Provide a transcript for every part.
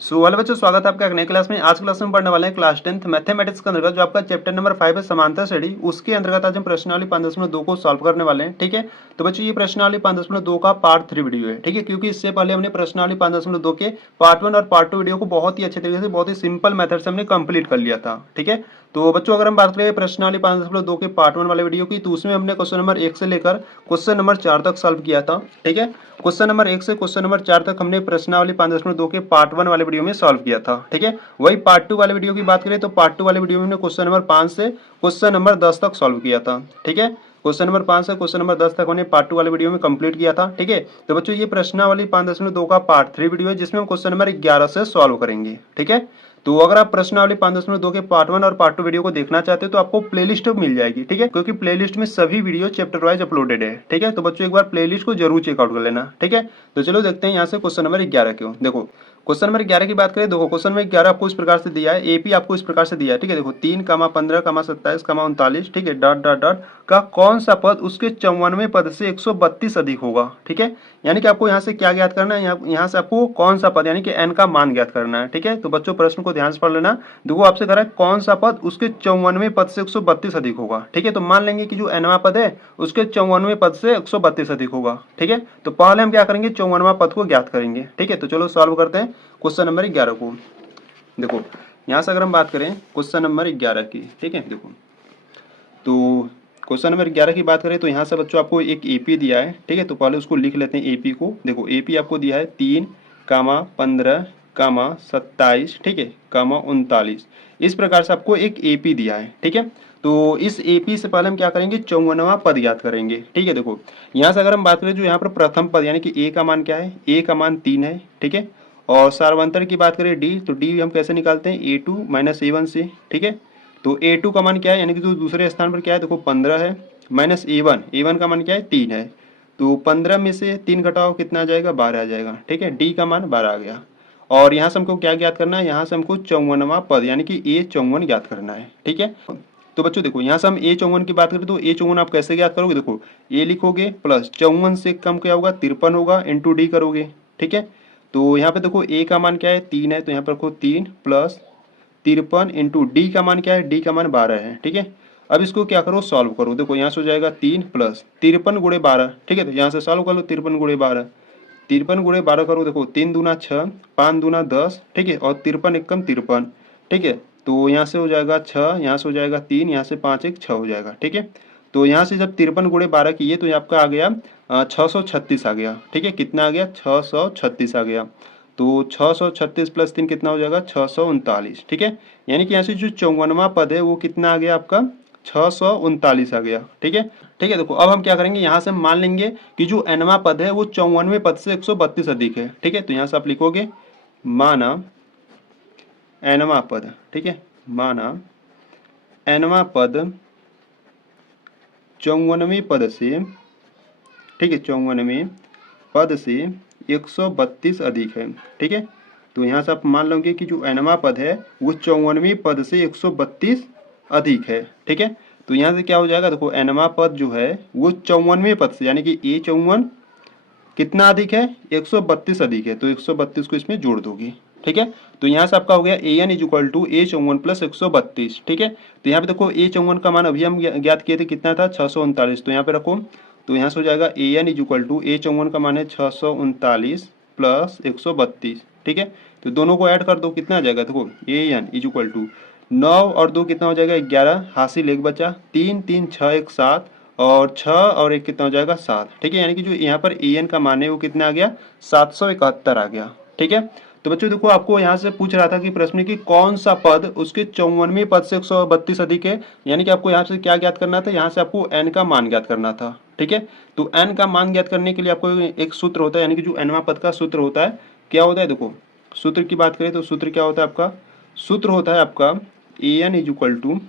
Hello बच्चों, स्वागत है आपका एक नई क्लास में। आज क्लास में पढ़ने वाले हैं क्लास 10th मैथमेटिक्स के अंतर्गत जो आपका चैप्टर नंबर 5 है समांतर श्रेणी, उसके अंतर्गत आज हम प्रश्नावली 5.2 को सॉल्व करने वाले हैं। ठीक है, तो बच्चों ये प्रश्नावली 5.2 का पार्ट 3 वीडियो है। ठीक है, क्योंकि इससे पहले हमने प्रश्नावली 5.2 के पार्ट 1 और पार्ट 2 वीडियो को बहुत ही अच्छे तरीके से, बहुत ही सिंपल मेथड से हमने कंप्लीट कर लिया था। ठीक है, तो बच्चों अगर हम बात करें प्रश्नावली 5.2 के पार्ट 1 वाले वीडियो की, तो उसमें हमने क्वेश्चन नंबर 1 से लेकर क्वेश्चन नंबर 4 तक सॉल्व किया था। ठीक है, क्वेश्चन नंबर 1 से क्वेश्चन नंबर 4 तक हमने प्रश्नावली 5.2 के पार्ट 1 वाले वीडियो में सॉल्व किया था। ठीक है, वही पार्ट 2 वाले वीडियो की बात करें तो पार्ट 2 वाले वीडियो में हमने क्वेश्चन नंबर 5 से क्वेश्चन नंबर 10 तक सॉल्व किया था। ठीक है, क्वेश्चन नंबर 5 से क्वेश्चन नंबर 10 तक हमने पार्ट 2 वाले वीडियो में कंप्लीट किया था। ठीक है, तो बच्चों ये प्रश्नावली 5.2 का पार्ट 3 वीडियो है, जिसमें हम क्वेश्चन नंबर 11 से सॉल्व करेंगे। ठीक है, तो अगर आप प्रश्नावली 5.2 के पार्ट 1 और पार्ट 2 वीडियो को देखना चाहते हो तो आपको प्लेलिस्ट मिल जाएगी। ठीक है, क्योंकि प्लेलिस्ट में सभी वीडियो चैप्टर वाइज अपलोडेड है। ठीक है, तो बच्चों एक बार प्लेलिस्ट को जरूर चेकआउट कर लेना। ठीक है, तो चलो देखते हैं यहाँ से क्वेश्चन नंबर 11 क्यों। देखो क्वेश्चन नंबर 11 की बात करें, देखो क्वेश्चन नंबर 11 आपको इस प्रकार से दिया है, एपी आपको इस प्रकार से दिया है। ठीक है, देखो 3, 15, 27, 39, ठीक है, डॉट डॉट डॉट का कौन सा पद उसके 54वें पद से 132 अधिक होगा। ठीक है, यानी कि आपको यहाँ से क्या ज्ञात करना है, यहाँ से आपको कौन सा पद यानी कि n का मान ज्ञात करना है। ठीक है, तो बच्चों प्रश्न को ध्यान से पढ़ लेना। देखो आपसे कह रहा है कौन सा पद उसके 54वें पद से 132 अधिक होगा। ठीक है, तो मान लेंगे कि जो nवां पद है उसके 54वें पद से 132 अधिक होगा। ठीक है, तो पहले हम क्या करेंगे, 54वां पद को ज्ञात करेंगे। ठीक है, तो चलो सॉल्व करते हैं क्वेश्चन नंबर 11 को। देखो यहाँ से अगर हम बात करें क्वेश्चन नंबर 11 की, ठीक है, देखो तो क्वेश्चन नंबर 11 की बात करें तो यहाँ से बच्चों आपको एक एपी दिया है। ठीक है, तो पहले उसको लिख लेते हैं एपी को। देखो एपी आपको दिया है 3, 15, 27, ठीक है, 39। इस प्रकार से आपको एक एपी दिया है। ठीक है, तो इस एपी से पहले हम क्या करेंगे, 54वां पद याद करेंगे। ठीक है, देखो यहाँ से अगर हम बात करें जो यहाँ पर प्रथम पद यानी कि ए का मान क्या है, ए का मान 3 है। ठीक है, और सार्वंतर की बात करें डी, तो डी हम कैसे निकालते हैं, A2 माइनस A1 से। ठीक है, तो A2 का मान क्या है, यानी कि जो दूसरे स्थान पर क्या है, देखो 15 है, माइनस A1 का मान क्या है, 3 है। तो 15 में से 3 घटाओ कितना आ जाएगा, 12 आ जाएगा। ठीक है, डी का मान 12 आ गया। और यहाँ से हमको क्या ज्ञात करना है, यहाँ से हमको 54वां पद यानी कि A54 ज्ञात करना है। ठीक है, तो बच्चों देखो यहाँ से हम A54 की बात करें तो A54 आप कैसे ज्ञात करोगे, देखो ए लिखोगे प्लस 54 से कम क्या होगा, 53 होगा, इंटू डी करोगे। ठीक है, तो यहाँ पे देखो ए का मान क्या है, 3 है, तो यहाँ पर रखो 3 प्लस 53 इंटू डी का मान क्या है, डी का मान 12 है। ठीक है, अब इसको क्या करो, सॉल्व करो। देखो यहाँ से हो जाएगा 3 प्लस 53 गुणे 12। ठीक है, तो यहाँ से सॉल्व कर लो, 53 गुणे 12, 53 गुणे 12 करो। देखो 3 दूना 6, 5 दूना 10, ठीक है, और 53 एकम 53। ठीक है, तो यहाँ से हो जाएगा 6, यहाँ से हो जाएगा 3, यहाँ से 5 1 6 हो जाएगा। ठीक है, तो यहाँ से जब 53 गुणे 12 किए तो ये आपका आ गया 636 आ गया। ठीक है, कितना आ गया, 636 आ गया। तो 636 प्लस 3 कितना हो जाएगा, 639। ठीक है, यानी कि यहाँ से जो 54वां पद है वो कितना आ गया आपका, 639 आ गया। ठीक है, ठीक है, देखो अब हम क्या करेंगे, यहाँ से मान लेंगे कि जो nवां पद है वो 54वें पद से 132 अधिक है। ठीक है, तो यहाँ से आप लिखोगे माना nवां पद। ठीक है, माना nवां पद 54वें पद से, ठीक है, 54वें पद से 132 अधिक है। ठीक है, तो यहाँ से आप मान लोगे कि जो nवां पद है वो 54वें पद से 132 अधिक है। ठीक है, तो यहाँ से क्या हो जाएगा, देखो nवां पद जो है वो 54वें पद से यानी कि A54 कितना अधिक है, 132 अधिक है, तो 132 को इसमें जोड़ दोगी। ठीक है, तो यहाँ से आपका हो गया an is equal to A54 plus 132। ठीक है, तो यहाँ पे देखो A54 का मान अभी हम ज्ञात किए थे, कितना था, 639, तो यहाँ पे रखो, तो यहाँ से हो जाएगा an is equal to A54 का मान है 639 प्लस 132। ठीक है, तो दोनों को ऐड कर दो, कितना आ जाएगा, देखो an इज इक्वल टू 9 और 2 कितना हो जाएगा, 11, हासिल 1 बचा, 3 3 6 1 7, और 6 और 1 कितना हो जाएगा, 7। ठीक है, यानी कि जो यहाँ पर an का मान है वो कितना आ गया, 771 आ गया। ठीक है, तो बच्चों देखो आपको यहाँ से पूछ रहा था कि प्रश्न की कौन सा पद उसके 54वें पद से 132 अधिक है, यानी कि आपको यहाँ से क्या ज्ञात करना था, यहाँ से आपको n का मान ज्ञात करना था। ठीक है, तो n का मान ज्ञात करने के लिए आपको एक सूत्र होता है, यानी कि जो nवां पद का सूत्र होता है, क्या होता है, देखो सूत्र की बात करें तो सूत्र क्या होता है आपका, सूत्र होता है आपका an is equal to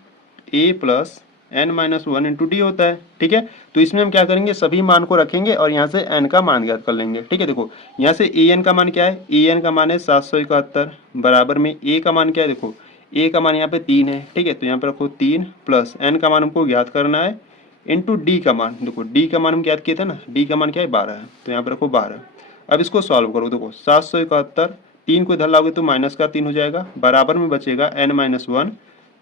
A plus n minus 1 into D होता है। ठीक है, तो इसमें हम क्या करेंगे, सभी मान को रखेंगे और यहाँ से n का मान ज्ञात कर लेंगे। ठीक है, देखो यहाँ से an का मान क्या है, an का मान है 771 बराबर में a का मान क्या है, देखो a का मान यहाँ पे 3 है। ठीक है, तो यहाँ पे रखो 3 प्लस n का मान हमको ज्ञात करना है इंटू डी का मान। देखो डी का मान हम ज्ञात किए थे ना, डी का मान क्या है, 12 है, तो यहाँ पे रखो 12। अब इसको सॉल्व करो, देखो 771 3 को इधर लाओगे तो माइनस का 3 हो जाएगा, बराबर में बचेगा n-1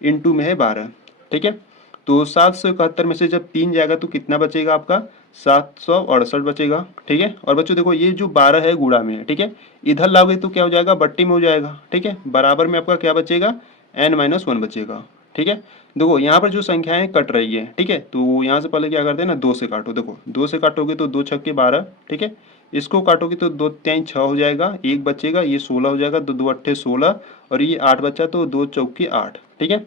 इंटू में है 12, ठीक है। तो 771 में से जब 3 जाएगा तो कितना बचेगा आपका 768 बचेगा, ठीक है। और बच्चों देखो ये जो 12 है गुणा में है, ठीक है, इधर लाओगे तो क्या हो जाएगा बट्टी में हो जाएगा, ठीक है। बराबर में आपका क्या बचेगा n-1 बचेगा, ठीक है। देखो यहाँ पर जो संख्याएं कट रही है, ठीक है, तो यहाँ से पहले क्या करते हैं ना 2 से काटो, देखो 2 से काटोगे तो 2 छक्के 12, ठीक है। इसको काटोगे तो 2 3 6 हो जाएगा, एक बचेगा, ये 16 हो जाएगा, 2 2 अट्ठे 16 और ये 8 बचा तो 2 चौके 8, ठीक है।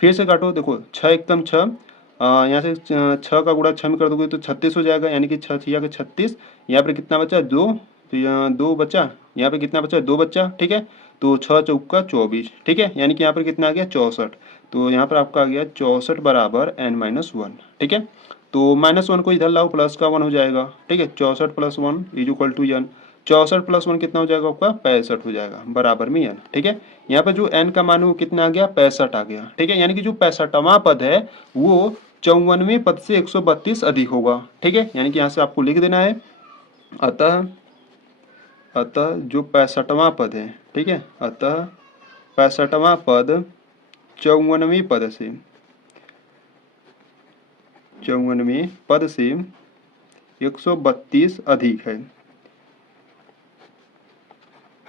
फिर से काटो, देखो 6 एकम 6, यहाँ से 6 का गुणा 6 में कर दोगे तो 36 हो जाएगा, यानी कि 6 छिया के 36, यहाँ पर कितना बचा 2, तो यहाँ 2 बचा, यहाँ पे कितना बचा 2 बचा, ठीक है। तो 6 चौका 24, ठीक है, यानी कि यहाँ पर कितना आ गया 64, तो यहाँ पर आपका आ गया 64 बराबर n-1, ठीक है। तो -1 को इधर लाओ, प्लस का 1 हो जाएगा, ठीक है। 64 + 1 इज इक्वल टू n, 64 + 1 कितना हो जाएगा आपका 65 हो जाएगा, बराबर में n, ठीक है। यहाँ पे जो n का मान है वो कितना आ गया 65 आ गया, ठीक है। यानी कि जो 65वां पद है वो 54वें पद से 132 अधिक होगा, ठीक है। यानी कि यहाँ से आपको लिख देना है अतः जो 65वां पद है, ठीक है, अतः 65वां पद 54वें पद से 132 अधिक है,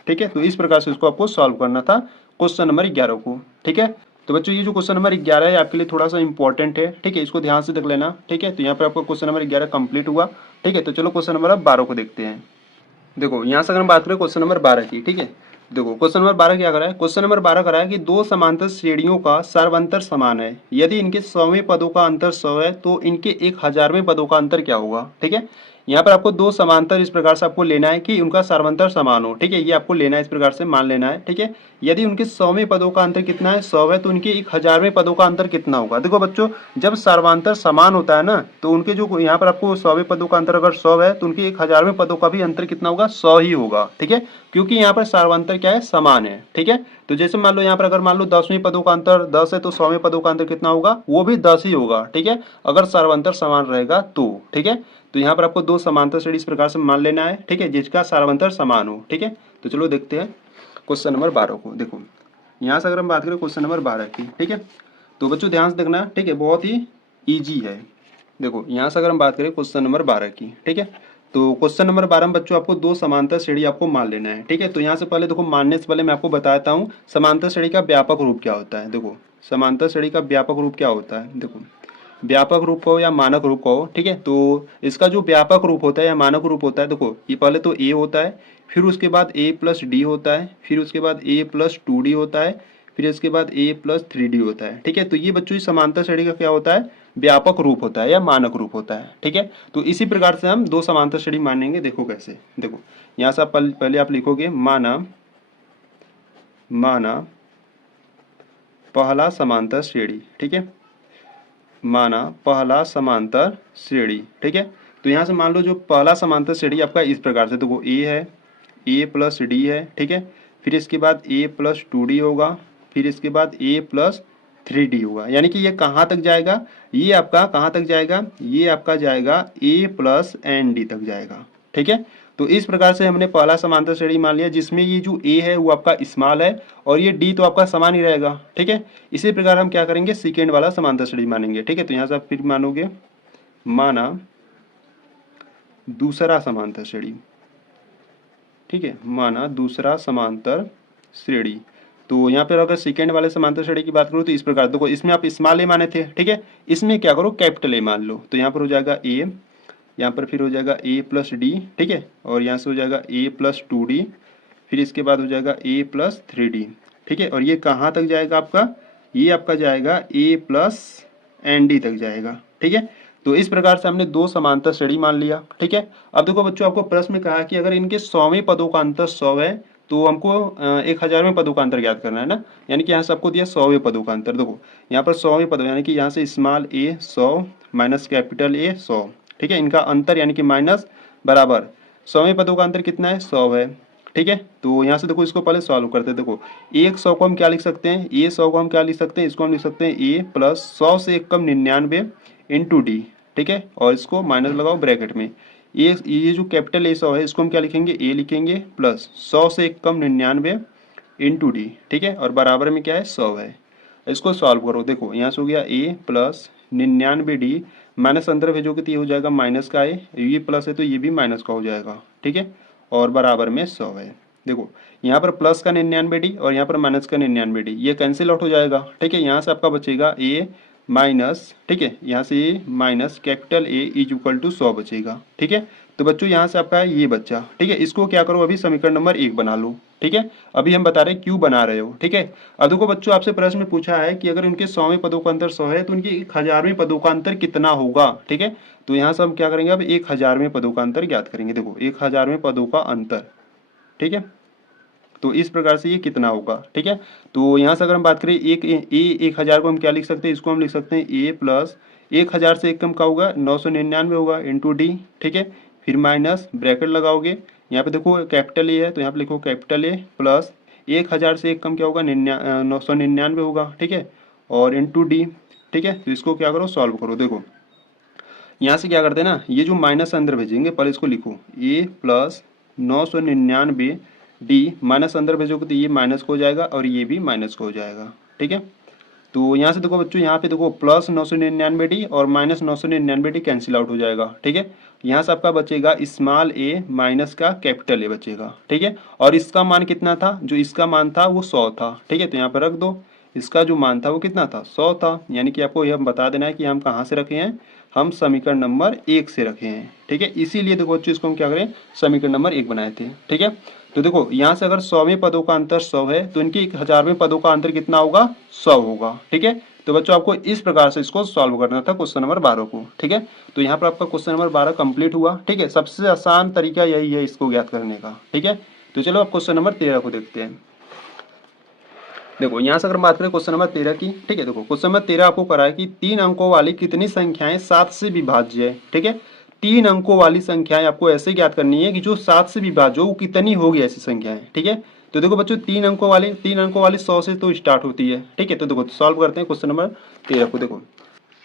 ठीक है। तो इस प्रकार से इसको आपको सॉल्व करना था क्वेश्चन नंबर 11 को, ठीक है। तो बच्चों ये जो क्वेश्चन नंबर 11 है आपके लिए थोड़ा सा इंपॉर्टेंट है, ठीक है, इसको ध्यान से देख लेना, ठीक है। तो यहाँ पर आपका क्वेश्चन नंबर 11 कंप्लीट हुआ, ठीक है। तो चलो क्वेश्चन नंबर 12 को देखते हैं। देखो यहाँ से अगर हम बात करें क्वेश्चन नंबर 12 की, ठीक है। देखो क्वेश्चन नंबर 12 क्या करा है, क्वेश्चन नंबर 12 करा है कि दो समांतर श्रेणियों का सर्वांतर समान है, यदि इनके 100वें पदों का अंतर 100 है तो इनके 1000वें पदों का अंतर क्या होगा, ठीक है। यहाँ पर आपको दो समांतर इस प्रकार से आपको लेना है कि उनका सर्वांतर समान हो, ठीक है, ये आपको लेना है, इस प्रकार से मान लेना है, ठीक है। यदि उनके 100वें पदों का अंतर कितना है 100 है तो उनके 1000वें पदों का अंतर कितना होगा। देखो बच्चों जब सर्वांतर समान होता है ना तो उनके जो यहाँ पर आपको 100वें पदों का अंतर अगर 100 है तो उनके 1000वें पदों का भी अंतर कितना होगा 100 ही होगा, ठीक है, क्योंकि यहाँ पर सर्वांतर क्या है समान है, ठीक है। तो जैसे मान लो यहाँ पर अगर मान लो 10वें पदों का अंतर 10 है तो 100वें पदों का अंतर कितना होगा वो भी 10 ही होगा, ठीक है, अगर सर्वांतर समान रहेगा तो, ठीक है। तो यहाँ पर आपको दो समांतर श्रेणी इस प्रकार से मान लेना है, ठीक है, जिसका सर्वांतर समान हो, ठीक है। तो चलो देखते हैं क्वेश्चन नंबर 12 को। देखो यहाँ से अगर हम बात करें क्वेश्चन नंबर 12 की, ठीक है, तो बच्चों ध्यान से देखना, ठीक है, बहुत ही ईजी है। देखो यहाँ से अगर हम बात करें क्वेश्चन नंबर 12 की, ठीक है, तो क्वेश्चन नंबर 12 में बच्चों आपको दो समांतर श्रेणी आपको मान लेना है, ठीक है। तो यहाँ से पहले देखो मानने से पहले मैं आपको बताता हूँ समांतर श्रेणी का व्यापक रूप क्या होता है। देखो समांतर श्रेणी का व्यापक रूप क्या होता है, देखो व्यापक रूप कहो या मानक रूप कहो, ठीक है। तो इसका जो व्यापक रूप होता है या मानक रूप होता है, देखो ये पहले तो a होता है, फिर उसके बाद a + d होता है, फिर उसके बाद a + 2d होता है, फिर इसके बाद a + 3d होता है, ठीक है। तो ये बच्चों इस समांतर श्रेणी का क्या होता है व्यापक रूप होता है या मानक रूप होता है, ठीक है। तो इसी प्रकार से हम दो समांतर श्रेणी मानेंगे। देखो कैसे, देखो यहाँ से आप पहले आप लिखोगे माना पहला समांतर श्रेणी, ठीक है, माना पहला समांतर श्रेणी, ठीक है। तो यहाँ से मान लो जो पहला समांतर श्रेणी आपका इस प्रकार से, देखो a है, a + d है, ठीक है, फिर इसके बाद a + 2d होगा, फिर इसके बाद a + 3d होगा, यानी कि ये कहाँ तक जाएगा, ये आपका कहाँ तक जाएगा, ये आपका जाएगा a + n d तक जाएगा, ठीक है। तो इस प्रकार से हमने पहला समांतर श्रेणी मान लिया जिसमें ये जो a है वो आपका स्मॉल है और ये d तो आपका समान ही रहेगा, ठीक है। इसी प्रकार हम क्या करेंगे सेकेंड वाला समांतर श्रेणी मानेंगे, ठीक है। तो यहाँ से आप फिर मानोगे माना दूसरा समांतर श्रेणी, ठीक है, माना दूसरा समांतर श्रेणी। तो यहाँ पर अगर सेकेंड वाले समांतर श्रेणी की बात करूँ तो इस प्रकार देखो इसमें आप स्मॉल a माने थे, ठीक है, इसमें क्या करो कैपिटल A मान लो। तो यहाँ पर हो जाएगा a, यहाँ पर फिर हो जाएगा a + d, ठीक है, और यहाँ से हो जाएगा a + 2d, फिर इसके बाद हो जाएगा a + 3d, ठीक है। और ये कहाँ तक जाएगा आपका, ये आपका जाएगा a + n d तक जाएगा, ठीक है। तो इस प्रकार से हमने दो समांतर श्रेणी मान लिया, ठीक है। अब देखो बच्चों आपको प्रश्न में कहा कि अगर इनके 100वें पदों का अंतर 100 है तो हमको 1000वें पदों का अंतर ज्ञात करना है ना, यानी कि यहाँ से आपको दिया 100वें पदों का अंतर। देखो यहाँ पर 100वें पदों यानी कि यहाँ से small a 100 minus capital A 100, ठीक है, इनका अंतर यानी कि माइनस बराबर 100वें पदों का अंतर कितना है 100 है, ठीक है। तो यहाँ से देखो इसको पहले सॉल्व करते हैं। देखो 100 को हम क्या लिख सकते हैं, a 100 को हम क्या लिख सकते हैं, इसको हम लिख सकते हैं a + 100 से 1 कम 99 इंटू d, ठीक है, और इसको माइनस लगाओ ब्रैकेट में, ये जो कैपिटल ए 100 है इसको हम क्या लिखेंगे, ए लिखेंगे प्लस 100 से एक कम 99 इंटू डी, ठीक है, और बराबर में क्या है 100 है। इसको सॉल्व करो, देखो यहाँ से हो गया ए प्लस 99 डी माइनस अंदर भेजोगे तो ये हो जाएगा माइनस का ए, ये प्लस है तो ये भी माइनस का हो जाएगा, ठीक है, और बराबर में 100 है। देखो यहाँ पर प्लस का 99 डी और यहाँ पर माइनस का 99 डी, ये कैंसिल आउट हो जाएगा, ठीक है, यहाँ से आपका बचेगा ए माइनस, ठीक है, यहाँ से A minus capital A is equal to 100 बचेगा, ठीक है। तो बच्चों यहाँ से आपका ये बच्चा, ठीक है, इसको क्या करो अभी समीकरण नंबर 1 बना लो, ठीक है। अभी हम बता रहे हैं क्यों बना रहे हो, ठीक है। अब देखो बच्चों आपसे प्रश्न में पूछा है कि अगर उनके 100वें पदों का अंतर 100 है तो उनके 1000वें पदों का अंतर कितना होगा, ठीक है। तो यहाँ से हम क्या करेंगे, अब 1000वें पदों का अंतर ज्ञात करेंगे। देखो 1000वें पदों का अंतर, ठीक है, तो इस प्रकार से ये कितना होगा, ठीक है। तो यहाँ से अगर हम बात करें 1000 को हम क्या लिख सकते हैं, इसको हम लिख सकते हैं ए प्लस 1000 से एक कम का होगा 999 होगा इंटू डी, ठीक है, फिर माइनस ब्रैकेट लगाओगे, यहाँ पे देखो कैपिटल ए है तो यहाँ पे लिखो कैपिटल ए प्लस 1000 से एक कम क्या होगा 999 होगा, ठीक है, और इंटू डी, ठीक है। तो इसको क्या करो सॉल्व करो। देखो यहाँ से क्या करते हैं ना, ये जो माइनस अंदर भेजेंगे पहले इसको लिखो ए प्लस 999 डी माइनस अंदर भेजोगे तो ये माइनस को हो जाएगा और ये भी माइनस को हो जाएगा, ठीक है। तो यहाँ से देखो बच्चों यहाँ पे देखो प्लस 999 डी और माइनस 999 डी कैंसिल आउट हो जाएगा, ठीक है। यहाँ से आपका बचेगा स्मॉल ए माइनस का कैपिटल ए बचेगा, ठीक है। और इसका मान कितना था, जो इसका मान था वो 100 था, ठीक है, तो यहाँ पर रख दो। इसका जो मान था वो कितना था 100 था, यानी कि आपको यह बता देना है कि हम कहाँ से रखे हैं, हम समीकरण नंबर 1 से रखे हैं, ठीक है। इसीलिए देखो बच्चों इसको हम क्या करें समीकरण नंबर 1 बनाए थे, ठीक है। तो देखो यहाँ से अगर 100वें पदों का अंतर 100 है तो इनके 1000वें पदों का अंतर कितना होगा 100 होगा, ठीक है। तो बच्चों आपको इस प्रकार से इसको सॉल्व करना था क्वेश्चन नंबर 12 को, ठीक है। तो यहाँ पर आपका क्वेश्चन नंबर 12 कंप्लीट हुआ, ठीक है। सबसे आसान तरीका यही है इसको ज्ञात करने का, ठीक है। तो चलो अब क्वेश्चन नंबर 13 को देखते हैं। देखो यहाँ से अगर बात करें क्वेश्चन नंबर 13 की, ठीक है, देखो क्वेश्चन नंबर 13 आपको करा है कि 3 अंकों वाली कितनी संख्याएं 7 से विभाज्य है, ठीक है। 3 अंकों वाली संख्याएं आपको ऐसे ज्ञात करनी है कि जो 7 से विभाज्य हो वो कितनी होगी ऐसी संख्याएं, ठीक है। तो देखो बच्चों 3 अंकों वाली 100 से तो स्टार्ट होती है, ठीक है। तो देखो सॉल्व करते हैं क्वेश्चन नंबर 13 को। देखो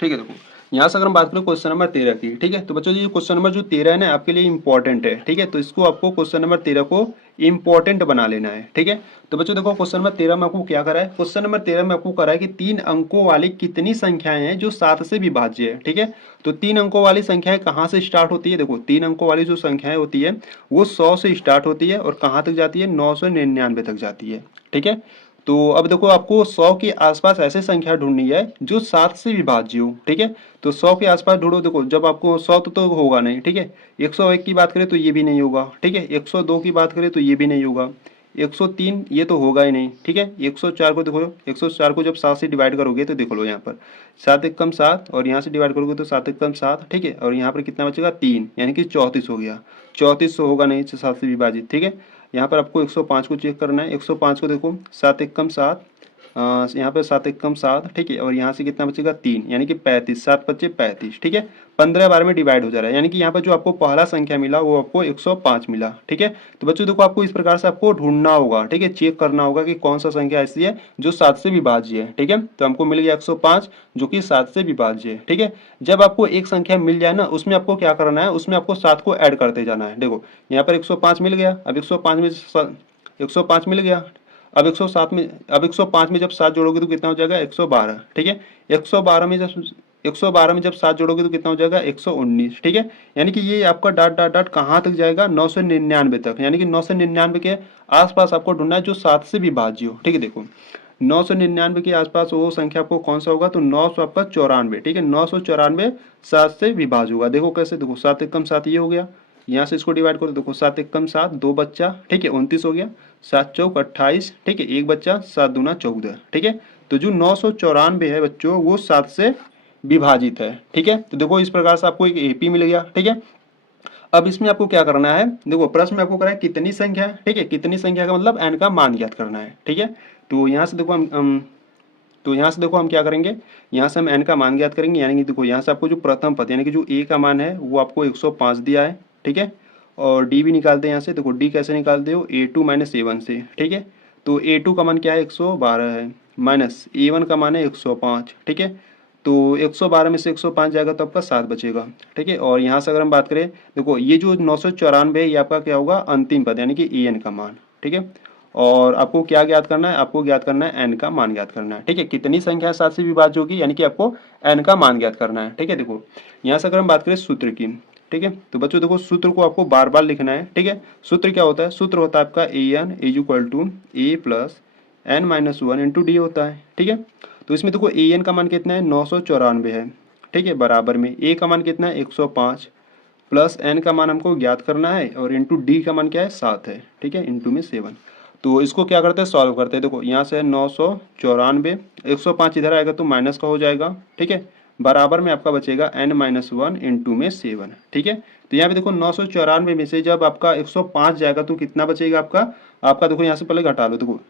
ठीक है, देखो यहाँ से अगर हम बात करें क्वेश्चन नंबर 13 की, ठीक है, तो बच्चों ये क्वेश्चन नंबर जो 13 है ना आपके लिए इंपॉर्टेंट है, ठीक है। तो इसको आपको क्वेश्चन नंबर 13 को इंपॉर्टेंट बना लेना है, ठीक है। तो बच्चों देखो क्वेश्चन नंबर 13 में आपको क्या करा है, क्वेश्चन नंबर 13 में आपको करा है कि 3 अंकों वाली कितनी संख्याएं हैं जो 7 से विभाज्य है, ठीक है। तो 3 अंकों वाली संख्याएं कहाँ से स्टार्ट होती है, देखो 3 अंकों वाली जो संख्याएं होती है वो 100 से स्टार्ट होती है और कहाँ तक जाती है 999 तक जाती है, ठीक है। तो अब देखो आपको 100 के आसपास ऐसे संख्या ढूंढनी है जो 7 से विभाज्य हो, ठीक है। तो 100 के आसपास ढूंढो, देखो जब आपको 100 तो होगा नहीं, ठीक है। 101 की बात करें तो ये भी नहीं होगा, ठीक है। 102 की बात करें तो ये भी नहीं होगा। 103 ये तो होगा ही नहीं, ठीक है। 104 को देखो, 104 को जब 7 से डिवाइड करोगे तो देखो लो यहाँ पर 7 एक कम 7 और यहाँ से डिवाइड करोगे तो 7 एक कम 7, ठीक है। और यहाँ पर कितना बचेगा 3, यानी कि 34 हो गया। 34 तो होगा नहीं 7 से विभाजित, ठीक है। यहाँ पर आपको 105 को चेक करना है। 105 को देखो 7 एक कम 7, यहाँ पे 7 एक कम 7, ठीक है। और यहाँ से कितना बचेगा 3, यानी कि 35, 7 पच्चे 35, ठीक है। 15 बार में डिवाइड हो जा रहा है, यानी कि यहाँ पर जो आपको पहला संख्या मिला वो आपको 105 मिला, ठीक है। तो बच्चों देखो आपको इस प्रकार से आपको ढूंढना होगा, ठीक है, चेक करना होगा कि कौन सा संख्या ऐसी है जो 7 से विभाज्य है, ठीक है। तो हमको मिल गया 105 जो कि 7 से विभाज्य है, ठीक है। जब आपको एक संख्या मिल जाए ना उसमें आपको क्या करना है, उसमें आपको 7 को ऐड करते जाना है। देखो यहाँ पर 105 मिल गया, अब 105 में 105 मिल गया, अब 105 में जब 7 जोड़ोगे तो कितना हो जाएगा 112, ठीक है। 112 में जब 7 जोड़ोगे तो कितना हो जाएगा 119, ठीक है। यानी कि ये आपका डॉट डॉट डॉट कहाँ तक जाएगा 999 तक, यानी कि 999 के आसपास आपको ढूंढना है जो 7 से विभाज्य हो, ठीक है। देखो 999 के आसपास वो संख्या आपको कौन सा होगा, तो 900 आपका 94, ठीक है। 994 7 से विभाज्य होगा। देखो कैसे, देखो 7 एक कम 7 ये हो गया, यहाँ से इसको डिवाइड करो, देखो 7 एक कम 7, 2 बच्चा, ठीक है 29 हो गया। 7 चौक 28, ठीक है, 1 बच्चा, 7 दूना 14, ठीक है। तो जो 994 है बच्चों वो 7 से विभाजित है, ठीक है। तो देखो इस प्रकार से आपको एक एपी मिल गया, ठीक है। अब इसमें आपको क्या करना है, देखो प्रश्न में आपको करा है कितनी संख्या, ठीक है। कितनी संख्या का मतलब n का मान ज्ञात करना है, ठीक है। तो यहाँ से देखो हम क्या करेंगे, यहाँ से हम n का मान ज्ञात करेंगे, यानी कि देखो यहाँ से आपको जो प्रथम पद यानी कि जो a का मान है वो आपको 105 दिया है, ठीक है। और d भी निकालते हैं यहाँ से, देखो d कैसे निकालते हो, a2 माइनस a1 से, ठीक है। तो a2 का मान क्या है 112 है, माइनस a1 का मान है 105, ठीक है। तो 112 में से 105 जाएगा तो आपका 7 बचेगा, ठीक है। और यहाँ से अगर हम बात करें, देखो ये जो 994 है ये आपका क्या होगा, अंतिम पद यानी कि ए एन का मान, ठीक है। और आपको क्या ज्ञात करना है, आपको ज्ञात करना है एन का मान ज्ञात करना है, ठीक है। कितनी संख्या 7 से विभाज्य होगी, यानी कि आपको एन का मान ज्ञात करना है, ठीक है। देखो यहाँ से अगर हम बात करें सूत्र की, ठीक है, तो बच्चों देखो सूत्र को आपको बार बार लिखना है, ठीक है। सूत्र क्या होता है, सूत्र होता है आपका A N is equal to A plus N minus one into D होता है, ठीक है। तो इसमें देखो ए एन का मान कितना है, 994 है, ठीक है, बराबर में ए का मान कितना है 105 प्लस एन का मान हमको ज्ञात करना है और इंटू डी का मान क्या है 7 है, ठीक है, इंटू में 7। तो इसको क्या करते हैं, सॉल्व करते हैं। देखो यहाँ से 994, 105 इधर आएगा तो माइनस का हो जाएगा, ठीक है, बराबर में आपका बचेगा n माइनस वन इंटू में 7, ठीक है। तो यहाँ पे देखो 994 में से जब आपका 105 जाएगा तो कितना बचेगा आपका, आपका देखो यहाँ से पहले घटा लो, देखो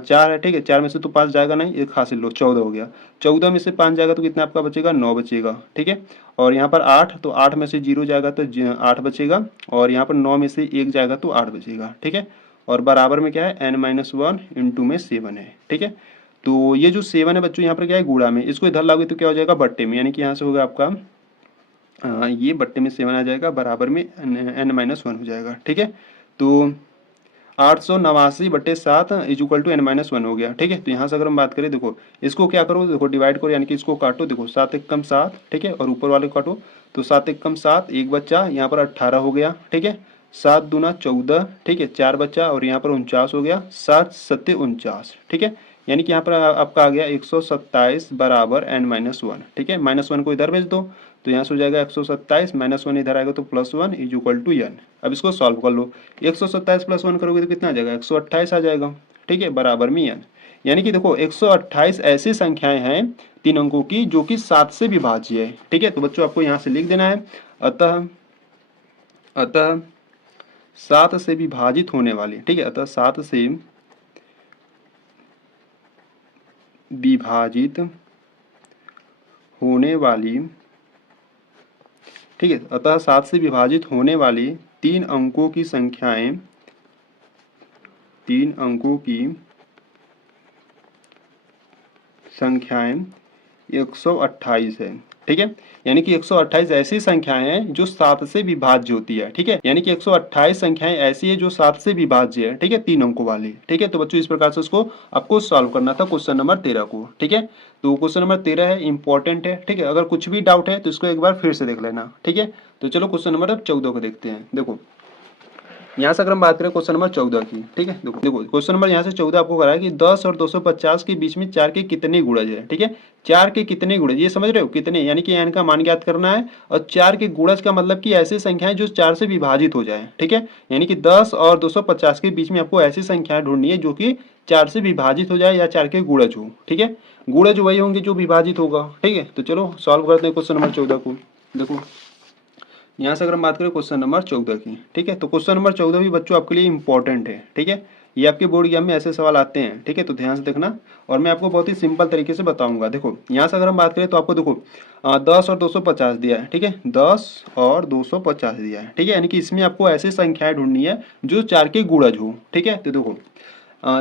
4 है, ठीक है, 4 में से तो 5 जाएगा नहीं, एक हासिल लो, 14 हो गया, 14 में से 5 जाएगा तो कितना आपका बचेगा, 9 बचेगा, ठीक है। और यहाँ पर 8, तो 8 में से 0 जाएगा तो 8 बचेगा, और यहाँ पर 9 में से 1 जाएगा तो 8 बचेगा, ठीक है। और बराबर में क्या है, n माइनस वन इंटू में 7 है, ठीक है। तो ये जो 7 है बच्चों यहाँ पर क्या है, गुणा में, इसको इधर लाओगे तो क्या हो जाएगा, बट्टे में, यानी कि यहाँ से होगा आपका ये बट्टे में 7 आ जाएगा, बराबर में n माइनस वन हो जाएगा, ठीक है। तो 889/7 is equal to n minus one हो गया, ठीक है। तो यहाँ से अगर हम बात करें, देखो इसको क्या करो, देखो डिवाइड करो, यानी कि इसको काटो, देखो 7 एक कम 7, ठीक है, और ऊपर वाले काटो, तो 7 एक कम 7, एक बच्चा, यहाँ पर 18 हो गया, ठीक है, 7 दूना 14, ठीक है, 4 बच्चा, और यहाँ पर 49 हो गया, 7 सत्ते 49, ठीक है। यानी कि यहाँ पर आपका आ गया 127 बराबर n माइनस वन, ठीक है। माइनस वन को इधर भेज दो, तो यहाँ से हो जाएगा 127 माइनस वन इधर आएगा तो plus one is equal to n। अब इसको सॉल्व कर लो, 127 प्लस वन करोगे तो कितना आ जाएगा, 128 आ जाएगा, ठीक है, बराबर में n। यानी कि देखो 128 ऐसी संख्याएं हैं 3 अंकों की जो कि 7 से विभाज्य है, ठीक है। तो बच्चों आपको यहाँ से लिख देना है, अतः 7 से विभाजित होने वाली, ठीक है, अतः 7 से विभाजित होने वाली, ठीक है, अतः 7 से विभाजित होने वाली 3 अंकों की संख्याएं, 3 अंकों की संख्याएं 128 है, ठीक है। यानी कि 128 ऐसी संख्याएं हैं जो 7 से विभाज्य होती है, ठीक है। यानी कि 128 संख्याएं ऐसी है जो 7 से विभाज्य है, ठीक है, 3 अंकों वाली, ठीक है। तो बच्चों इस प्रकार से उसको आपको सॉल्व करना था क्वेश्चन नंबर 13 को, ठीक है। तो क्वेश्चन नंबर 13 है, इंपॉर्टेंट है, ठीक है। अगर कुछ भी डाउट है तो इसको एक बार फिर से देख लेना, ठीक है। तो चलो क्वेश्चन नंबर अब 14 को देखते हैं। देखो यहाँ से अगर हम बात करें क्वेश्चन नंबर 14 की, ठीक है, देखो क्वेश्चन नंबर यहाँ से 14 आपको करा है कि 10 और 250 के बीच में 4 के कितने गुणज है, ठीक है। 4 के कितने गुणज, ये समझ रहे हो, कितने, यानी कि n का मान ज्ञात करना है, और 4 के गुणज का मतलब कि ऐसी संख्याएं जो 4 से विभाजित हो जाए, ठीक है। यानी कि 10 और 250 के बीच में आपको ऐसी संख्याएं ढूंढनी है जो कि 4 से विभाजित हो जाए या 4 के गुणज हो, ठीक है। गुणज वही होंगे जो विभाजित होगा, ठीक है। तो चलो सॉल्व करते हैं क्वेश्चन नंबर 14 को। देखो यहाँ से अगर हम बात करें क्वेश्चन नंबर 14 की, ठीक है, तो क्वेश्चन नंबर 14 भी बच्चों आपके लिए इंपॉर्टेंट है, ठीक है। ये आपके बोर्ड एग्जाम में ऐसे सवाल आते हैं, ठीक है, तो ध्यान से देखना, और मैं आपको बहुत ही सिंपल तरीके से बताऊंगा। देखो यहाँ से अगर हम बात करें तो आपको देखो 10 और 250 दिया है, ठीक है, 10 और 250 दिया है, ठीक है। यानी कि इसमें आपको ऐसी संख्याएं ढूंढनी है जो 4 के गुणज हो, ठीक है। तो देखो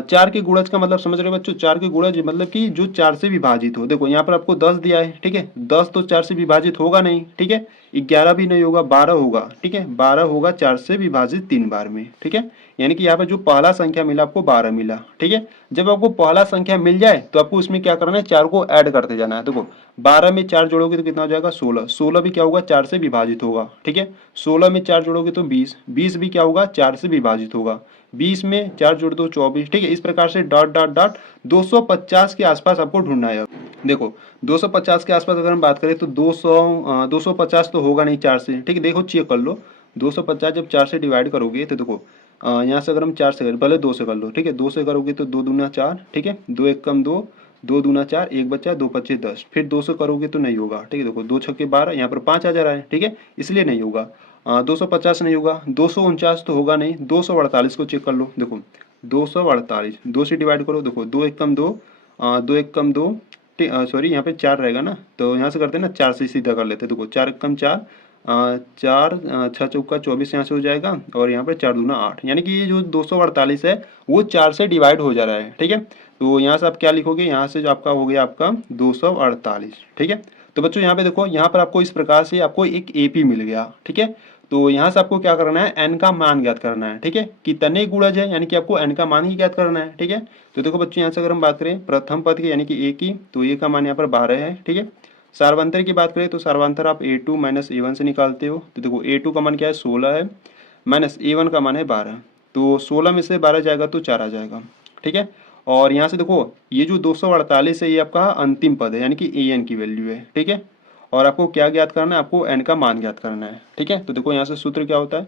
4 के गुणज का मतलब समझ रहे हो बच्चों, 4 के गुणज मतलब कि जो 4 से विभाजित हो। देखो यहाँ पर आपको 10 दिया है, ठीक है, 10 तो 4 से विभाजित होगा नहीं, ठीक है, 11 भी नहीं होगा, 12 होगा, ठीक है, 12 होगा 4 से विभाजित 3 बार में, ठीक है। यानी कि यहाँ पर जो पहला संख्या मिला आपको 12 मिला, ठीक है। जब आपको पहला संख्या मिल जाए तो आपको उसमें क्या करना है, 4 को ऐड करते जाना है। देखो 12 में 4 जोड़ोगे तो कितना हो जाएगा, 16, 16 भी क्या होगा, 4 से विभाजित होगा, ठीक है। 16 में 4 जोड़ोगे तो 20, 20 भी क्या होगा, 4 से विभाजित होगा, 20 में 4 जोड़ दो 24, ठीक है। इस प्रकार से डॉट डॉट डॉट 250 के आसपास आपको ढूंढना है। देखो 250 के आसपास अगर हम बात करें तो 250 तो होगा नहीं 4 से, ठीक है। देखो चेक कर लो, 250 जब 4 से डिवाइड करोगे तो देखो यहाँ से अगर हम 4 से करें, पहले 2 से कर लो, ठीक है, 2 से करोगे तो 2 दूना 4, ठीक है, 2 एक कम 2, 2 दूना 4, एक बच्चा, 2 पच्चे 10, फिर 2 से करोगे तो नहीं होगा, ठीक है। देखो 2 छक्के 12, यहाँ पर 5 आ जा रहा है, ठीक है, इसलिए नहीं होगा। 250 नहीं होगा, 249 तो होगा नहीं, 248 को चेक कर लो। देखो 248, 2 से डिवाइड करो, देखो 2 एक कम 2, 2 एक कम 2, सॉरी यहाँ पे 4 रहेगा ना, तो यहाँ से करते हैं ना, 4 से सीधा कर लेते हैं। देखो 4 एक कम 4, 4 6 चौका 24 यहाँ से हो जाएगा, और यहाँ पर 4 दूना 8, यानी कि ये जो 248 है वो 4 से डिवाइड हो जा रहा है, ठीक है। तो यहाँ से आप क्या लिखोगे, यहाँ से जो आपका हो गया आपका 248, ठीक है। तो बच्चों यहाँ पे देखो, यहाँ पर आपको इस प्रकार से आपको एक AP मिल गया, ठीक है। तो यहाँ से आपको क्या करना है, n का मान ज्ञात करना है, ठीक है। कितने गुणज है, यानी कि आपको n का मान ही ज्ञात करना है, ठीक है। तो देखो बच्चों यहाँ से अगर हम बात करें प्रथम पद की यानी कि A की, तो A का मान यहाँ पर 12 है, ठीक है। सार्वंतर की बात करें तो सार्वंतर आप A2 माइनस A1 से निकालते हो। तो देखो A2 का मान क्या है, 16 है, माइनस A1 का मान है 12। तो 16 में से 12 जाएगा तो 4 आ जाएगा, ठीक है। और यहाँ से देखो ये जो 248 है ये आपका अंतिम पद है, यानी कि an की वैल्यू है, ठीक है। और आपको क्या ज्ञात करना है, आपको n का मान ज्ञात करना है, ठीक है। तो देखो यहाँ से सूत्र क्या होता है,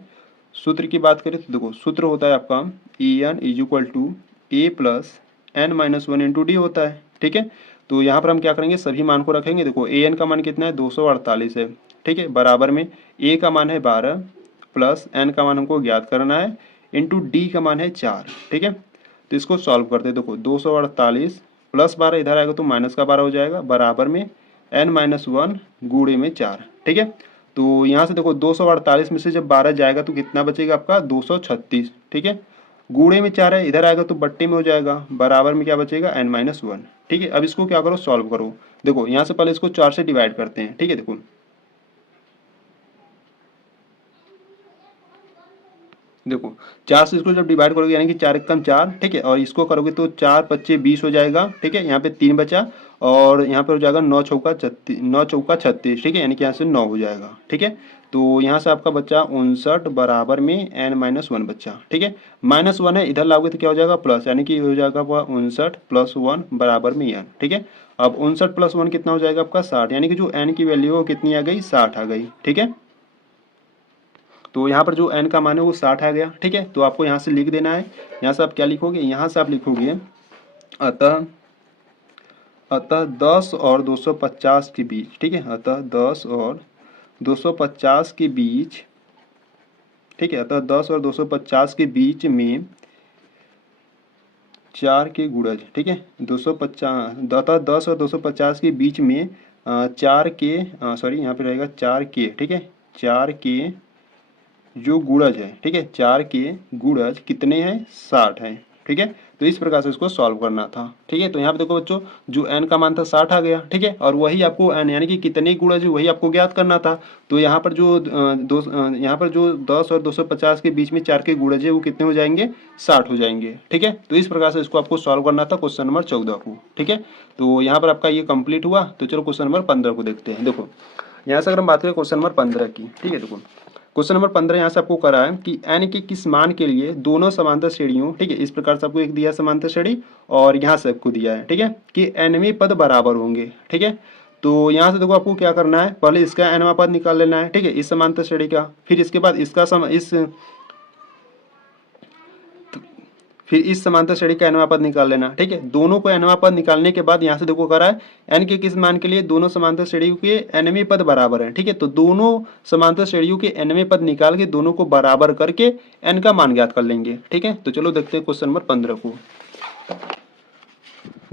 सूत्र की बात करें तो देखो सूत्र होता है आपका en is equal to a plus n minus 1 into D होता है, ठीक है। तो यहाँ पर हम क्या करेंगे, सभी मान को रखेंगे। देखो an का मान कितना है, 248 है, ठीक है, बराबर में a का मान है 12 प्लस n का मान हमको ज्ञात करना है इंटू डी का मान है 4, ठीक है। तो इसको सॉल्व करते हैं। देखो 248 प्लस 12 इधर आएगा तो माइनस का 12 हो जाएगा, बराबर में n माइनस 1 गुणे में 4, ठीक है। तो यहाँ से देखो 248 में से जब 12 जाएगा तो कितना बचेगा आपका, 236, ठीक है। गुणे में 4 है, इधर आएगा तो बट्टे में हो जाएगा, बराबर में क्या बचेगा, n माइनस 1, ठीक है। अब इसको क्या करो, सॉल्व करो। देखो यहाँ से पहले इसको 4 से डिवाइड करते हैं, ठीक है। देखो 4 से इसको जब डिवाइड करोगे यानी कि 4 एकम 4, ठीक है। और इसको करोगे तो 4 पच्चे 20 हो जाएगा, ठीक है। यहाँ पे 3 बचा और यहाँ पे हो जाएगा 9 चौका 36, ठीक है। यानी कि यहाँ से 9 हो जाएगा, ठीक है। तो यहाँ से आपका बच्चा 59 बराबर में n माइनस 1 बच्चा, ठीक है। माइनस 1 है, इधर लाओगे तो क्या हो जाएगा, प्लस, यानी कि हो जाएगा 59 प्लस 1 बराबर में n, ठीक है। अब 59 प्लस 1 कितना हो जाएगा आपका 60, यानी कि जो n की वैल्यू है वो कितनी आ गई, 60 आ गई, ठीक है। तो यहाँ पर जो n का मान है वो 60 आ गया, ठीक है। तो आपको यहाँ से लिख देना है। यहाँ से आप क्या लिखोगे, यहाँ से आप लिखोगे अतः अतः 10 और 250 के बीच, ठीक है। अतः 10 और 250 के बीच, ठीक है। अतः 10 और 250 के बीच में 4 के गुणज, ठीक है। 250 अतः 10 और 250 के बीच में 4 के सॉरी यहाँ पे रहेगा 4 के, ठीक है। 4 के जो गुणज है, ठीक है, 4 के गुणज कितने हैं, 60 है, ठीक है। तो इस प्रकार से इसको सॉल्व करना था, ठीक है। तो यहाँ पे देखो बच्चों जो n का मान था 60 आ गया, ठीक है। और वही आपको n यानी कि कितने गुणज है वही आपको ज्ञात करना था। तो यहाँ पर जो यहाँ पर जो 10 और 250 के बीच में 4 के गुणज है वो कितने हो जाएंगे, 60 हो जाएंगे, ठीक है। तो इस प्रकार से इसको आपको सॉल्व करना था क्वेश्चन नंबर 14 को, ठीक है। तो यहाँ पर आपका ये कंप्लीट हुआ। तो चलो क्वेश्चन नंबर 15 को देखते हैं। देखो यहाँ से अगर हम बात करें क्वेश्चन नंबर 15 की, ठीक है। देखो क्वेश्चन नंबर 15 यहाँ से आपको करा है कि n के किस मान के लिए दोनों समांतर श्रेणियों, ठीक है, इस प्रकार से आपको एक दिया समांतर श्रेणी और यहाँ से आपको दिया है, ठीक है, कि nवें पद बराबर होंगे, ठीक है। तो यहाँ से देखो आपको क्या करना है, पहले इसका nवां पद निकाल लेना है, ठीक है, इस समांतर श्रेणी का। फिर इसके बाद फिर इस समांतर श्रेणी का nवां पद निकाल लेना, ठीक है। दोनों को nवां पद निकालने के बाद यहाँ से देखो करा है n के किस मान के लिए दोनों समांतर श्रेणियों के nवें पद बराबर है, ठीक है। तो दोनों समांतर श्रेणियों के nवें पद निकाल के दोनों को बराबर करके n का मान ज्ञात कर लेंगे, ठीक है। तो चलो देखते हैं क्वेश्चन नंबर 15 को।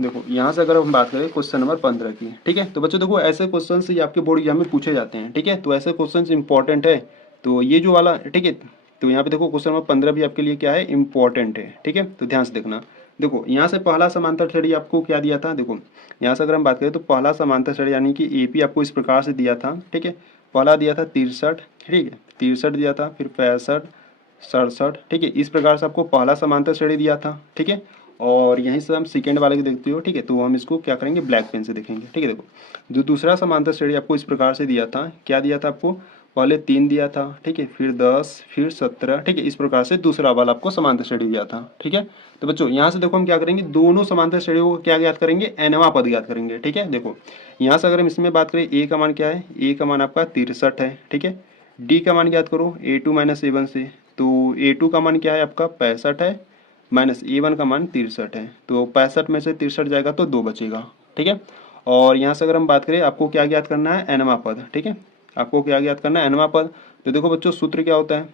देखो यहाँ से अगर हम बात करें क्वेश्चन नंबर 15 की, ठीक है। तो बच्चों देखो ऐसे क्वेश्चन से आपके बोर्ड एग्जाम में पूछे जाते हैं, ठीक है। तो ऐसे क्वेश्चन इंपॉर्टेंट है। तो ये जो वाला, ठीक है, तो यहाँ पे देखो क्वेश्चन नंबर 15 भी आपके लिए क्या है, इंपॉर्टेंट है, ठीक है। तो ध्यान से देखना। देखो यहाँ से पहला समांतर श्रेणी आपको क्या दिया था, देखो यहाँ से अगर हम बात करें तो पहला समांतर श्रेणी यानी कि AP आपको इस प्रकार से दिया था, ठीक है। पहला दिया था 63, ठीक है, 63 दिया था, फिर 65, 67, ठीक है। इस प्रकार से आपको पहला समांतर श्रेणी दिया था, ठीक है। और यहीं से हम सेकेंड वाले को देखते हो, ठीक है। तो हम इसको क्या करेंगे, ब्लैक पेन से देखेंगे, ठीक है। देखो जो दूसरा समांतर श्रेणी आपको इस प्रकार से दिया था, क्या दिया था आपको, पहले 3 दिया था, ठीक है, फिर 10, फिर 17, ठीक है। इस प्रकार से दूसरा वाला आपको समांतर श्रेणी दिया था, ठीक है। तो बच्चों यहाँ से देखो हम क्या करेंगे, दोनों समांतर श्रेणियों को क्या ज्ञात करेंगे, nवां पद ज्ञात करेंगे, ठीक है। देखो यहाँ से अगर हम इसमें बात करें a का मान क्या है, a का मान आपका 63 है, ठीक है। d का मान ज्ञात करो A2 माइनस A1 से। तो A2 का मान क्या है आपका 65 है, माइनस A1 का मान 63 है। तो 65 में से 63 जाएगा तो 2 बचेगा, ठीक है। और यहाँ से अगर हम बात करें आपको क्या ज्ञात करना है, nवां पद, ठीक है। आपको क्या ज्ञात करना है, nवां पद। तो देखो बच्चों सूत्र क्या होता है,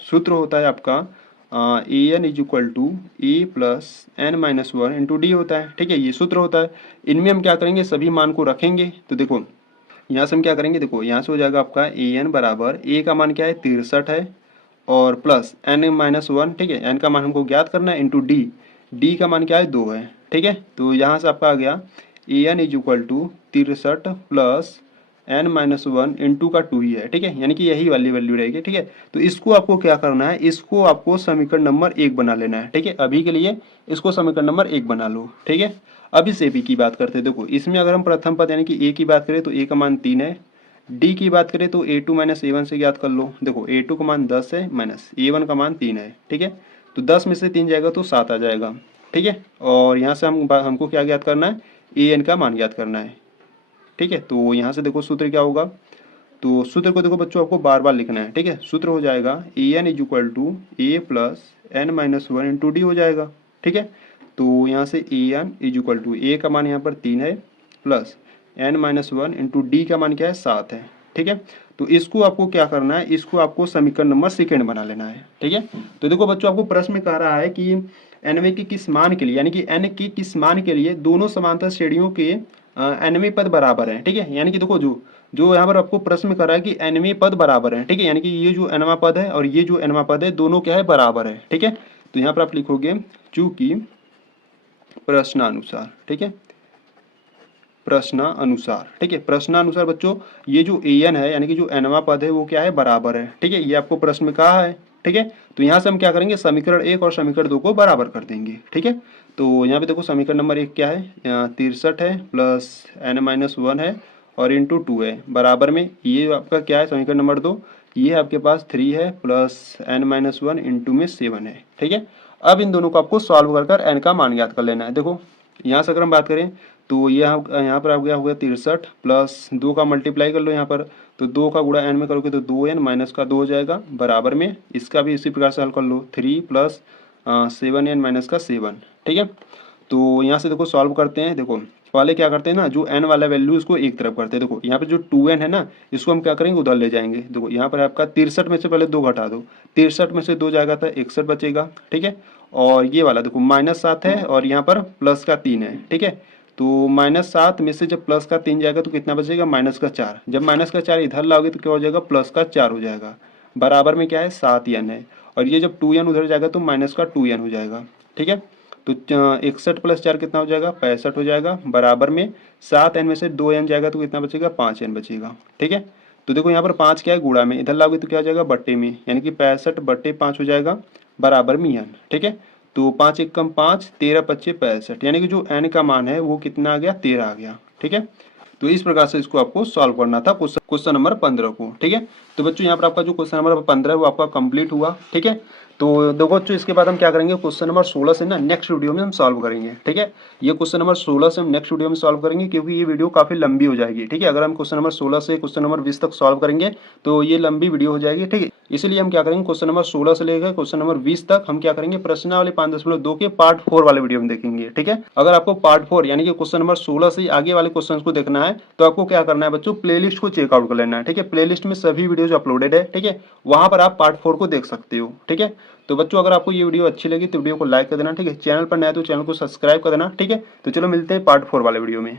सूत्र होता है आपका an is equal to A plus N minus 1 into D होता है, ठीक है। ये सूत्र होता है। इनमें हम क्या करेंगे, सभी मान को रखेंगे। तो देखो यहाँ से हम क्या करेंगे, देखो यहाँ से हो जाएगा आपका an बराबर a का मान क्या है 63 है और प्लस n माइनस 1, ठीक है, n का मान हमको ज्ञात करना है, इंटू डी। डी का मान क्या है 2 है, ठीक है। तो यहाँ से आपका आ गया A N is equal to 63 plus n minus 1 into का 2 ही है, ठीक है, यानी कि यही वाली वैल्यू रहेगी, ठीक है। तो इसको आपको क्या करना है, इसको आपको समीकरण नंबर 1 बना लेना है, ठीक है। अभी के लिए इसको समीकरण नंबर 1 बना लो, ठीक है। अब इस ए बी की बात करते हैं। देखो इसमें अगर हम प्रथम पद यानी कि ए की बात करें तो ए का मान 3 है। डी की बात करें तो a2 माइनस a1 से ज्ञात कर लो। देखो a2 का मान 10 है माइनस a1 का मान 3 है, ठीक है। तो 10 में से 3 जाएगा तो 7 आ जाएगा, ठीक है। और यहाँ से हमको क्या ज्ञात करना है, an का मान ज्ञात करना है, ठीक है। तो यहाँ से देखो सूत्र क्या होगा, तो सूत्र को देखो बच्चों आपको बार बार लिखना है, ठीक है। सूत्र हो जाएगा A N is equal to A plus N minus 1 into D हो जाएगा, ठीक है। तो यहाँ से A N is equal to A का मान यहाँ पर 3 है plus N minus 1 into D का मान क्या है 7 है, ठीक है। तो इसको आपको क्या करना है, इसको आपको समीकरण नंबर सेकेंड बना लेना है, ठीक है। तो देखो बच्चों आपको प्रश्न में कह रहा है कि एनवे के किस मान के लिए, यानी कि एन के किस मान के लिए दोनों समांतर श्रेणियों के एनवे पद बराबर है, ठीक है। यानी कि देखो जो यहाँ पर आपको प्रश्न में कर रहा है कि एनवे पद बराबर है, ठीक है। यानी कि ये जो एनवा पद है और ये जो एनवा पद है दोनों क्या है बराबर है, ठीक है। तो यहाँ पर आप लिखोगे चूंकि प्रश्नानुसार, ठीक है, प्रश्नानुसार, ठीक है। प्रश्नानुसार बच्चों ये जो ए एन है यानी कि जो एनवा पद है वो क्या है बराबर है, ठीक है। ये आपको प्रश्न में कहा है, ठीक है। तो यहाँ से हम क्या करेंगे, समीकरण 1 और समीकरण 2 को बराबर कर देंगे, ठीक है। तो यहाँ पे देखो समीकरण नंबर 1 क्या है, 63 है प्लस एन माइनस 1 है और इंटू 2 है बराबर में ये आपका क्या है समीकरण नंबर 2, ये आपके पास 3 है प्लस एन माइनस 1 इंटू में 7 है, ठीक है। अब इन दोनों को आपको सॉल्व कर एन का मान ज्ञात कर लेना है। देखो यहाँ से अगर हम बात करें तो ये यहाँ पर आ गया होगा 63 प्लस 2 का मल्टीप्लाई कर लो यहाँ पर, तो 2 का गुणा एन में करोगे तो 2n माइनस का 2 हो जाएगा बराबर में इसका भी इसी प्रकार से हल कर लो 3 प्लस 7n माइनस का 7, ठीक है। तो यहाँ से देखो सॉल्व करते हैं। देखो पहले क्या करते हैं ना, जो n वाला वैल्यू उसको एक तरफ करते हैं। देखो यहाँ पे जो 2n है ना इसको हम क्या करेंगे उधर ले जाएंगे। देखो यहाँ पर आपका 63 में से पहले 2 घटा दो, 63 में से 2 जाएगा तो 61 बचेगा, ठीक है। और ये वाला देखो -7 है और यहाँ पर प्लस का 3 है, ठीक है। तो -7 में से जब प्लस का 3 जाएगा तो कितना बचेगा, -4। जब -4 इधर लाओगे तो क्या हो जाएगा, +4 हो जाएगा बराबर में क्या है 7n है। और ये जब 2n उधर जाएगा तो -2n हो जाएगा, ठीक है। तो 61 प्लस 4 कितना हो जाएगा, 65 हो जाएगा बराबर में 7n में से 2n जाएगा तो कितना बचेगा, 5n बचेगा, ठीक है। तो देखो यहाँ पर 5 क्या है गुणा में, इधर लाओगे तो क्या हो जाएगा बट्टे में, यानी कि 65/5 हो जाएगा बराबर में n, ठीक है। तो 5 एकम 5, 13 पच्चे 65, यानी कि जो n का मान है वो कितना आ गया, 13 आ गया, ठीक है। तो इस प्रकार से इसको आपको सॉल्व करना था क्वेश्चन नंबर 15 को, ठीक है। तो बच्चों यहाँ पर आपका जो क्वेश्चन नंबर 15 है वो आपका कंप्लीट हुआ, ठीक है। तो देखो बच्चों इसके बाद हम क्या करेंगे, क्वेश्चन नंबर 16 से ना नेक्स्ट वीडियो में हम सॉल्व करेंगे, ठीक है। ये क्वेश्चन नंबर 16 से हम नेक्स्ट वीडियो में सॉल्व करेंगे क्योंकि ये वीडियो काफी लंबी हो जाएगी, ठीक है। अगर हम क्वेश्चन नंबर 16 से क्वेश्चन नंबर 20 तक सॉल्व करेंगे तो ये लंबी वीडियो हो जाएगी, ठीक है। इसलिए हम क्या करेंगे, क्वेश्चन नंबर 16 से लेकर क्वेश्चन नंबर 20 तक हम क्या करेंगे, प्रश्नावली 5.2 के पार्ट 4 वाले वीडियो में देखेंगे, ठीक है। अगर आपको पार्ट 4 यानी कि क्वेश्चन नंबर 16 से आगे वाले क्वेश्चन को देखना है तो आपको क्या करना है बच्चों, प्लेलिस्ट को चेकआउट कर लेना है, ठीक है। प्लेलिस्ट में सभी वीडियोज अपलोडेड है, ठीक है, वहां पर आप पार्ट 4 को देख सकते हो, ठीक है। तो बच्चों अगर आपको ये वीडियो अच्छी लगी तो वीडियो को लाइक कर देना, ठीक है। चैनल पर नया तो चैनल को सब्सक्राइब कर देना, ठीक है। तो चलो मिलते हैं पार्ट 4 वाले वीडियो में।